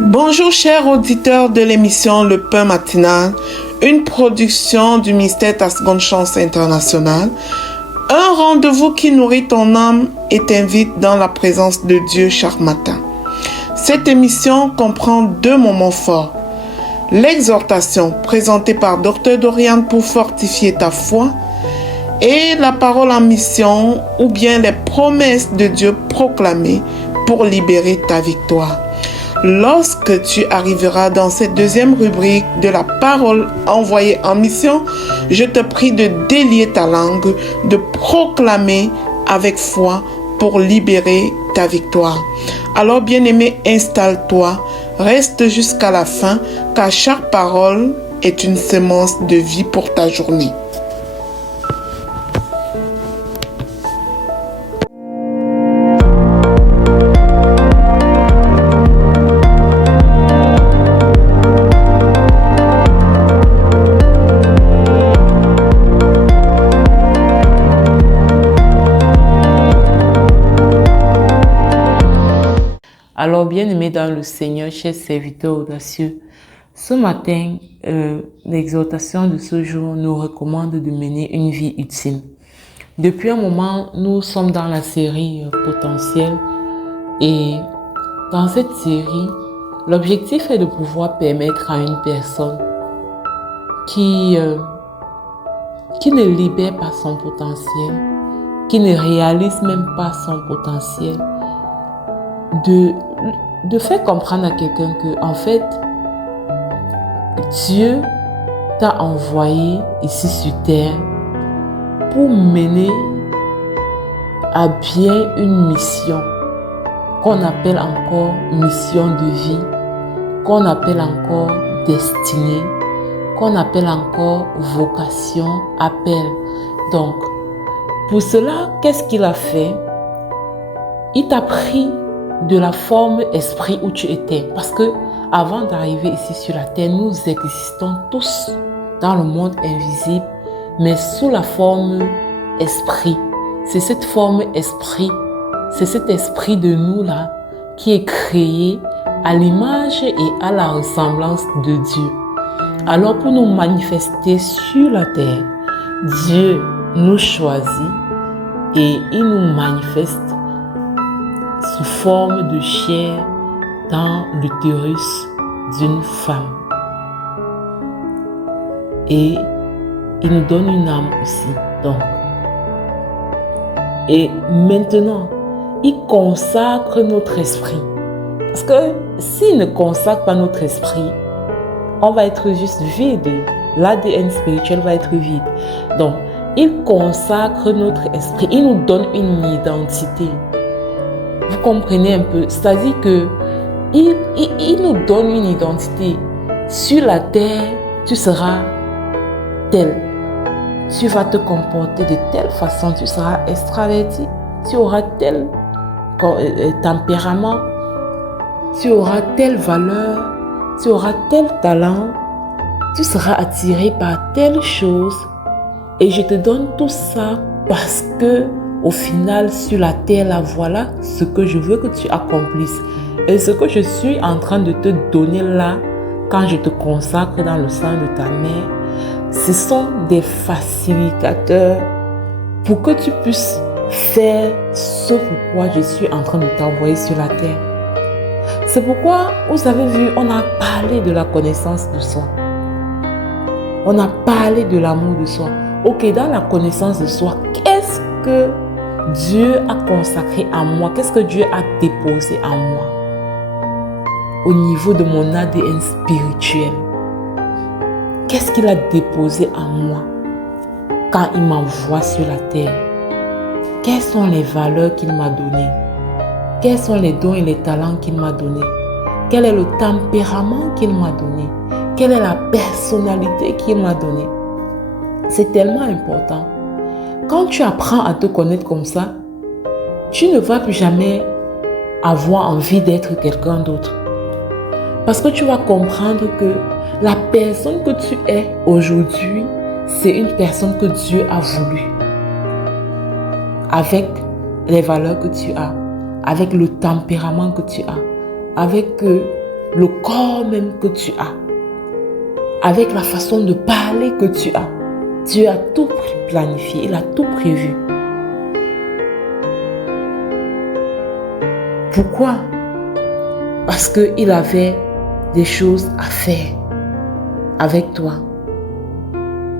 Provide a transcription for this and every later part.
Bonjour chers auditeurs de l'émission Le Pain Matinal, une production du ministère Ta Seconde Chance International, un rendez-vous qui nourrit ton âme et t'invite dans la présence de Dieu chaque matin. Cette émission comprend 2 moments forts. L'exhortation présentée par Dr Dorian pour fortifier ta foi et la parole en mission ou bien les promesses de Dieu proclamées pour libérer ta victoire. Lorsque tu arriveras dans cette 2e rubrique de la parole envoyée en mission, je te prie de délier ta langue, de proclamer avec foi pour libérer ta victoire. Alors bien-aimé, installe-toi, reste jusqu'à la fin, car chaque parole est une semence de vie pour ta journée. Alors, bien-aimés dans le Seigneur, chers serviteurs audacieux, ce matin, l'exhortation de ce jour nous recommande de mener une vie utile. Depuis un moment, nous sommes dans la série Potentiel et dans cette série, l'objectif est de pouvoir permettre à une personne qui ne libère pas son potentiel, qui ne réalise même pas son potentiel, de faire comprendre à quelqu'un que, en fait, Dieu t'a envoyé ici sur terre pour mener à bien une mission qu'on appelle encore mission de vie, qu'on appelle encore destinée, qu'on appelle encore vocation, appel. Donc, pour cela, qu'est-ce qu'il a fait? Il t'a pris de la forme esprit où tu étais. Parce que avant d'arriver ici sur la terre, nous existons tous dans le monde invisible, mais sous la forme esprit. C'est cette forme esprit, c'est cet esprit de nous là qui est créé à l'image et à la ressemblance de Dieu. Alors pour nous manifester sur la terre, Dieu nous choisit et il nous manifeste sous forme de chair dans l'utérus d'une femme. Et il nous donne une âme aussi. Donc. Et maintenant, il consacre notre esprit. Parce que s'il ne consacre pas notre esprit, on va être juste vide. L'ADN spirituel va être vide. Donc, il consacre notre esprit. Il nous donne une identité. Vous comprenez un peu? C'est-à-dire que il nous donne une identité. Sur la terre, tu seras tel. Tu vas te comporter de telle façon. Tu seras extraverti. Tu auras tel tempérament. Tu auras telle valeur. Tu auras tel talent. Tu seras attiré par telle chose. Et je te donne tout ça parce que au final, sur la terre, là, voilà ce que je veux que tu accomplisses. Et ce que je suis en train de te donner là, quand je te consacre dans le sang de ta mère, ce sont des facilitateurs pour que tu puisses faire ce pourquoi je suis en train de t'envoyer sur la terre. C'est pourquoi, vous avez vu, on a parlé de la connaissance de soi. On a parlé de l'amour de soi. Ok, dans la connaissance de soi, qu'est-ce que Dieu a consacré à moi? Qu'est-ce que Dieu a déposé en moi? Au niveau de mon ADN spirituel. Qu'est-ce qu'il a déposé en moi quand il m'envoie sur la terre? Quelles sont les valeurs qu'il m'a données? Quels sont les dons et les talents qu'il m'a donnés? Quel est le tempérament qu'il m'a donné? Quelle est la personnalité qu'il m'a donnée? C'est tellement important. Quand tu apprends à te connaître comme ça, tu ne vas plus jamais avoir envie d'être quelqu'un d'autre. Parce que tu vas comprendre que la personne que tu es aujourd'hui, c'est une personne que Dieu a voulu. Avec les valeurs que tu as, avec le tempérament que tu as, avec le corps même que tu as, avec la façon de parler que tu as. Dieu a tout planifié, il a tout prévu. Pourquoi? Parce qu'il avait des choses à faire avec toi.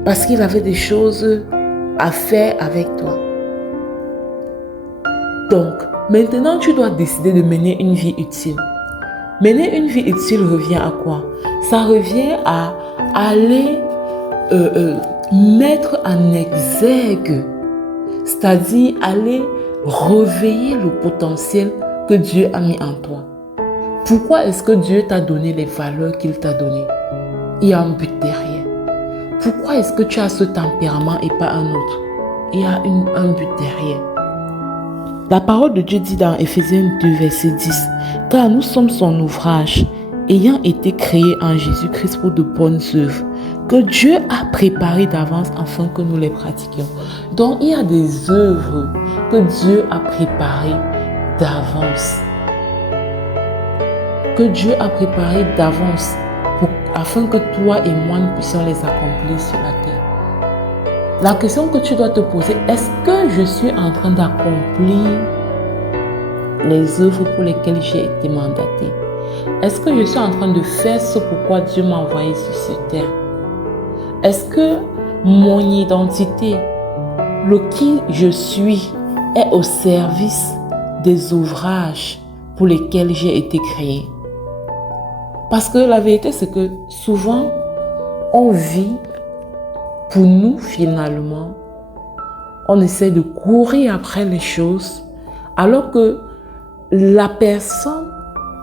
Parce qu'il avait des choses à faire avec toi. Donc, maintenant, tu dois décider de mener une vie utile. Mener une vie utile revient à quoi? Ça revient à aller mettre en exergue, c'est-à-dire aller réveiller le potentiel que Dieu a mis en toi. Pourquoi est-ce que Dieu t'a donné les valeurs qu'il t'a données? Il y a un but derrière. Pourquoi est-ce que tu as ce tempérament et pas un autre? Il y a un but derrière. La parole de Dieu dit dans Ephésiens 2, verset 10, « Car nous sommes son ouvrage, ayant été créés en Jésus-Christ pour de bonnes œuvres, que Dieu a préparées d'avance afin que nous les pratiquions. » Donc, il y a des œuvres que Dieu a préparées d'avance. Que Dieu a préparées d'avance afin que toi et moi nous puissions les accomplir sur la terre. La question que tu dois te poser, est-ce que je suis en train d'accomplir les œuvres pour lesquelles j'ai été mandaté? Est-ce que je suis en train de faire ce pourquoi Dieu m'a envoyé sur cette terre? Est-ce que mon identité, le qui je suis, est au service des ouvrages pour lesquels j'ai été créé? Parce que la vérité, c'est que souvent, on vit pour nous finalement. On essaie de courir après les choses, alors que la personne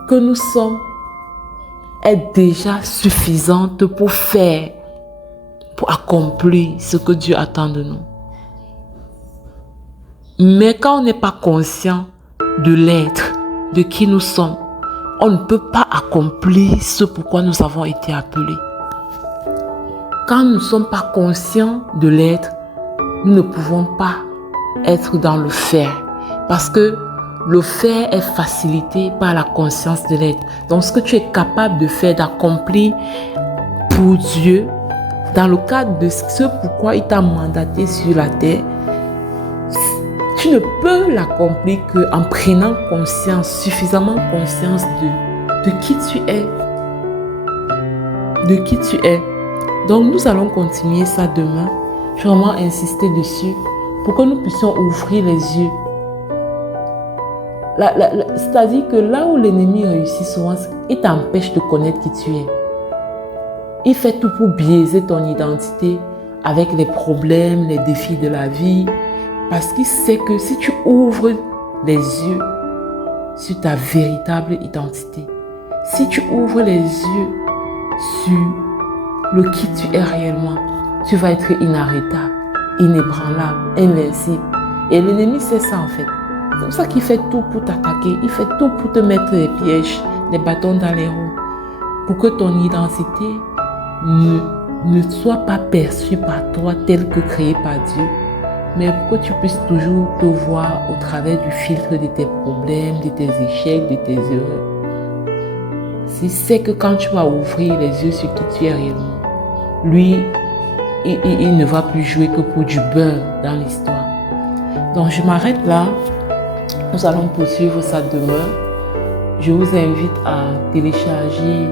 que nous sommes est déjà suffisante pour faire, pour accomplir ce que Dieu attend de nous. Mais quand on n'est pas conscient de l'être, de qui nous sommes, on ne peut pas accomplir ce pourquoi nous avons été appelés. Quand nous ne sommes pas conscients de l'être, nous ne pouvons pas être dans le faire. Parce que le faire est facilité par la conscience de l'être. Donc ce que tu es capable de faire, d'accomplir pour Dieu, dans le cadre de ce pourquoi il t'a mandaté sur la terre, tu ne peux l'accomplir qu'en prenant conscience, suffisamment conscience de qui tu es. De qui tu es. Donc nous allons continuer ça demain. Je vais vraiment insister dessus pour que nous puissions ouvrir les yeux. C'est-à-dire que là où l'ennemi réussit souvent, il t'empêche de connaître qui tu es. Il fait tout pour biaiser ton identité avec les problèmes, les défis de la vie. Parce qu'il sait que si tu ouvres les yeux sur ta véritable identité, si tu ouvres les yeux sur le qui tu es réellement, tu vas être inarrêtable, inébranlable, invincible. Et l'ennemi sait ça en fait. C'est pour ça qu'il fait tout pour t'attaquer. Il fait tout pour te mettre les pièges, les bâtons dans les roues. Pour que ton identité ne soit pas perçue par toi telle que créée par Dieu. Mais pour que tu puisses toujours te voir au travers du filtre de tes problèmes, de tes échecs, de tes erreurs. C'est que quand tu vas ouvrir les yeux sur qui tu es réellement, lui, il ne va plus jouer que pour du beurre dans l'histoire. Donc je m'arrête là. Nous allons poursuivre ça demain. Je vous invite à télécharger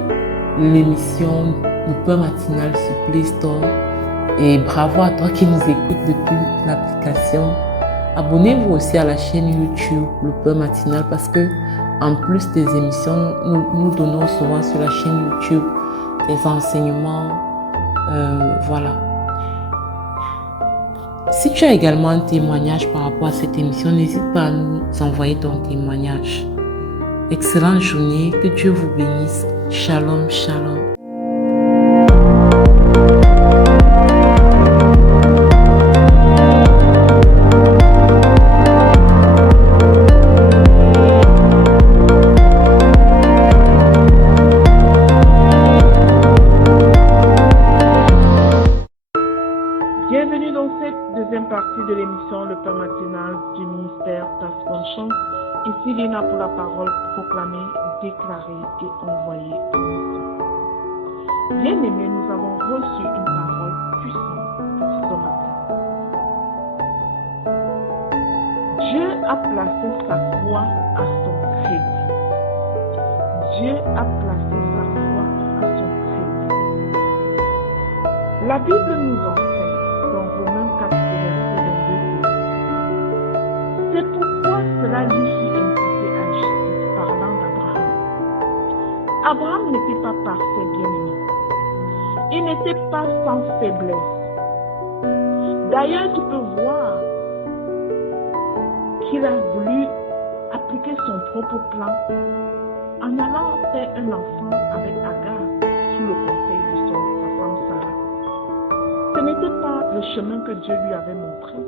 l'émission Le Pain Matinal sur Play Store. Et bravo à toi qui nous écoute depuis l'application. Abonnez-vous aussi à la chaîne YouTube Le Pain Matinal parce que en plus des émissions, nous donnons souvent sur la chaîne YouTube des enseignements. Voilà. Si tu as également un témoignage par rapport à cette émission, n'hésite pas à nous envoyer ton témoignage. Excellente journée, que Dieu vous bénisse. Shalom, shalom. Bienvenue dans cette deuxième partie de l'émission Le Pain Matinal du ministère Tascon Chance. Ici Lina pour la parole proclamée, déclarée et envoyée Bien-aimés, nous avons reçu une parole puissante pour ce matin. Dieu a placé sa foi à son crédit. Dieu a placé sa foi à son crédit. La Bible nous enseigne dans Romains 4, verset 22. C'est pourquoi cela lui fut imputé à justice parlant d'Abraham. Abraham n'était pas parfait, bien-aimé. Il n'était pas sans faiblesse. D'ailleurs, tu peux voir qu'il a voulu appliquer son propre plan en allant faire un enfant avec Agar sous le conseil de sa femme Sarah. Ce n'était pas le chemin que Dieu lui avait montré.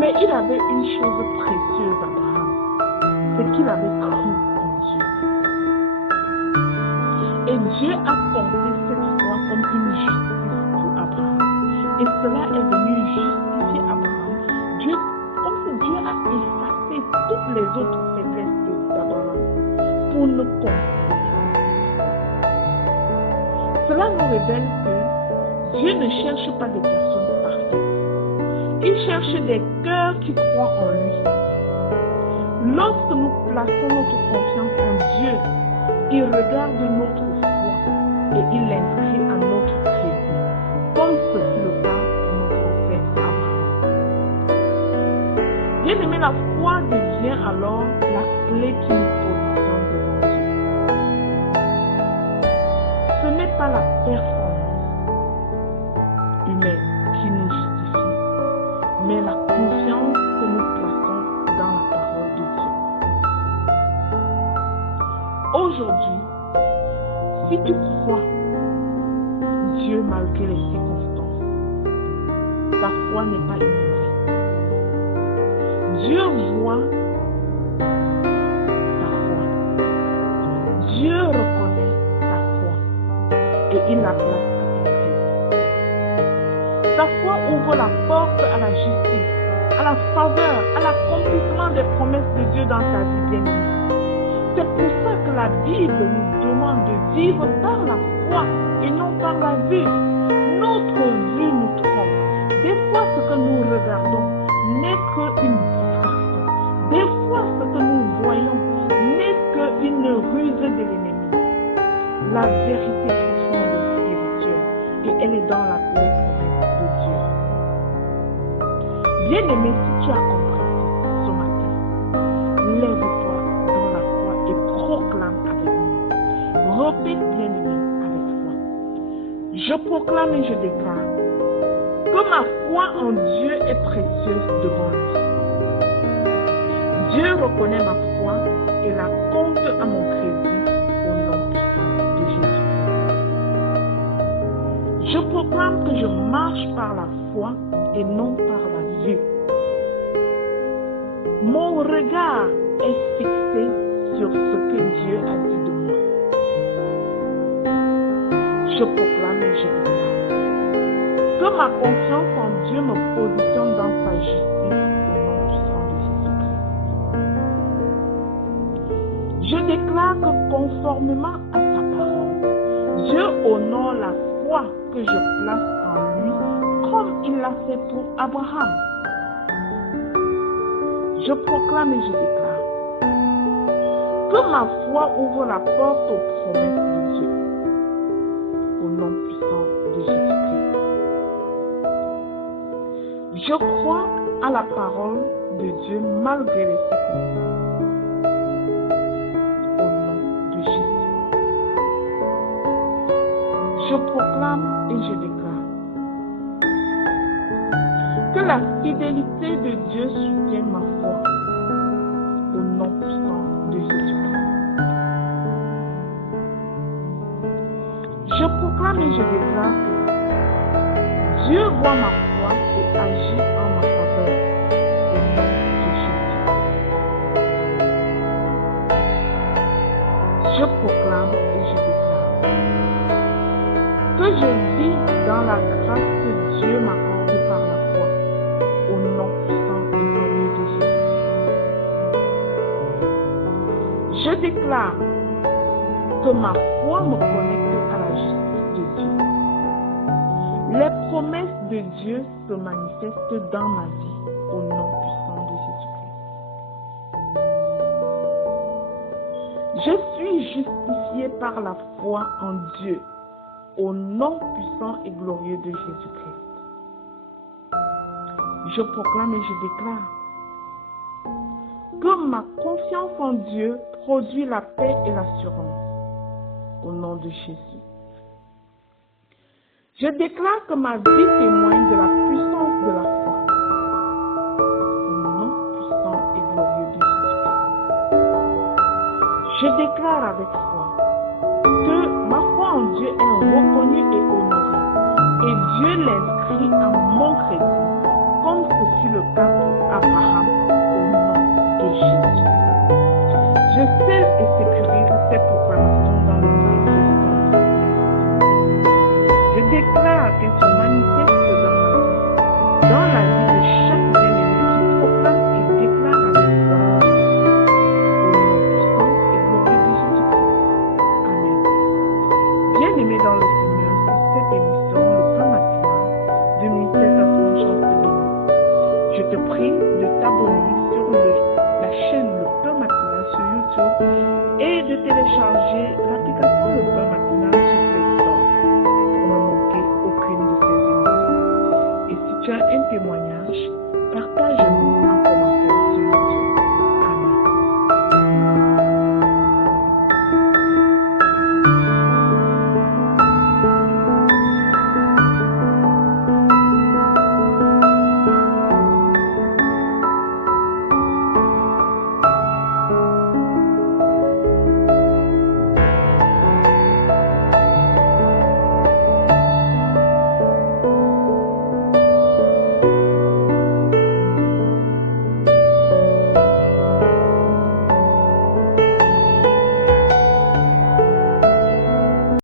Mais il avait une chose précieuse, Abraham, c'est qu'il avait cru en Dieu. Et Dieu a compté cette foi comme une justice pour Abraham. Et cela est venu justifier Abraham. Comme si Dieu a effacé toutes les autres faiblesses d'Abraham pour nous considérer. Cela nous révèle que Dieu ne cherche pas des personnes parfaites. Il cherche des cœurs qui croient en lui. Lorsque nous plaçons notre confiance en Dieu, il regarde notre foi et il l'inscrit à notre crédit, comme ce fut le cas pour notre ancêtre Abraham. Bien-aimé, la foi devient alors la clé qui nous positionne devant Dieu. Ce n'est pas la performance humaine qui nous justifie, mais la confiance que nous plaçons dans la parole de Dieu. Aujourd'hui, si tu crois Dieu malgré les circonstances, ta foi n'est pas ignorée. Dieu voit ta foi. Dieu reconnaît ta foi et il la place à ton crédit. Ta foi ouvre la porte à la justice, à la faveur, à l'accomplissement des promesses de Dieu dans ta vie bien-aimée. C'est pour ça que la Bible nous demande de vivre par la foi et non par la vue. Notre vue nous trompe. Des fois, ce que nous regardons n'est qu'une distraction. Des fois, ce que nous voyons n'est qu'une ruse de l'ennemi. La vérité profonde est spirituelle et elle est dans la pleine promesse de Dieu. Bien-aimé, si tu as compris ce matin, lève-toi dans la foi et proclame avec nous. Répète, bien-aimé, avec foi. Je proclame et je déclare que ma foi en Dieu est précieuse devant lui. Dieu reconnaît ma foi et la compte à mon crédit au nom puissant de Jésus. Je proclame que je marche par la foi et non par la vue. Mon regard est fixé sur ce que Dieu a dit de moi. Je proclame et je déclare que ma confiance en Dieu me positionne dans sa justice au nom puissant de Jésus-Christ. Je déclare que conformément à sa parole, Dieu honore la foi que je place en lui comme il l'a fait pour Abraham. Je proclame et je déclare que ma foi ouvre la porte aux promesses de Dieu au nom puissant de Jésus-Christ. Je crois à la parole de Dieu malgré les circonstances. Au nom de Jésus. Je proclame et je déclare que la fidélité de Dieu soutient ma foi. Au nom puissant de Jésus-Christ. Je proclame et je déclare que Dieu voit ma foi et agit en ma faveur. Au nom de Jésus. Je proclame et je déclare que je vis dans la grâce que Dieu m'a accordée par la foi. Au nom puissant et glorieux de Jésus. Je déclare que ma foi me connecte à la justice. Les promesses de Dieu se manifestent dans ma vie au nom puissant de Jésus-Christ. Je suis justifié par la foi en Dieu au nom puissant et glorieux de Jésus-Christ. Je proclame et je déclare que ma confiance en Dieu produit la paix et l'assurance au nom de Jésus. Je déclare que ma vie témoigne de la puissance de la foi au nom puissant et glorieux de Jésus-Christ. Je déclare avec foi que ma foi en Dieu est reconnue et honorée et Dieu l'inscrit à mon crédit comme ce fut le cas pour Abraham au nom de Jésus. Je scelle et sécurise ces proclamations dans le précieux sang de Jésus. Je déclare qu'elles se manifestent dans la vie de chaque bien-aimé qui proclame et déclare avec foi au nom puissant et glorieux de Jésus-Christ. Amen. Bien-aimés dans le Seigneur, c'est cette émission, le plan matinal du ministère de la Grande Chance de Bénin. Je te prie de t'abonner sur la chaîne Le Plan Matinal sur YouTube et de télécharger la